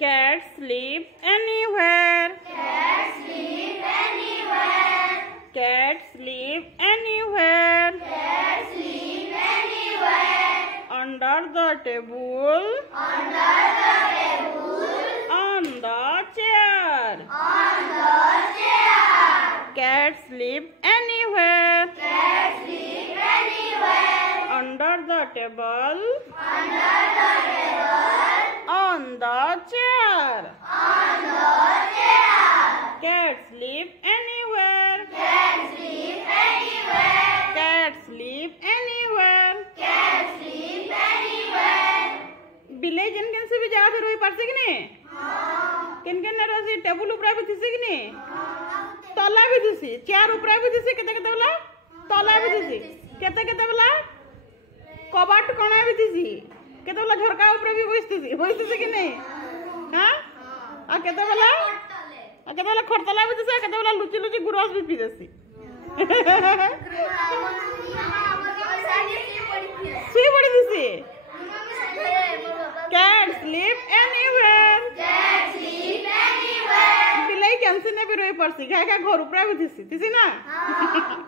Cats sleep anywhere. Cats sleep anywhere. Cats sleep anywhere. Cats sleep anywhere. Under the table. Under the table. On the chair. On the chair. Cats sleep anywhere. Cats sleep anywhere. Under the table. Under the table. On the chair. On the chair. Cats sleep anywhere. Cats sleep anywhere. Cats sleep anywhere. Cats sleep anywhere. बिलेई जन केन से भी जा फिर वही parse कि नहीं? किन किन ने रोज़ी टेबल ऊपर भी थी कि नहीं? तला भी थी, चेयर ऊपर भी थी कितने कितने बोला? तला भी थी, कितने कितने बोला? कबाट कोना भी थी, कितने बोला झरका ऊपर भी वही थी कि नहीं? हाँ? आ कितने बोला? आ कितने बोला खड़तला भी थी, कितने बोला लुची लुची गुरास भी पी थी। सी बड़ी थी। Cats sleep anywhere. Cats sleep anywhere. बिलाई कैंसिल ने भी रोई पड़ती, क्या क्या घर ऊपर भी थी ना? हाँ।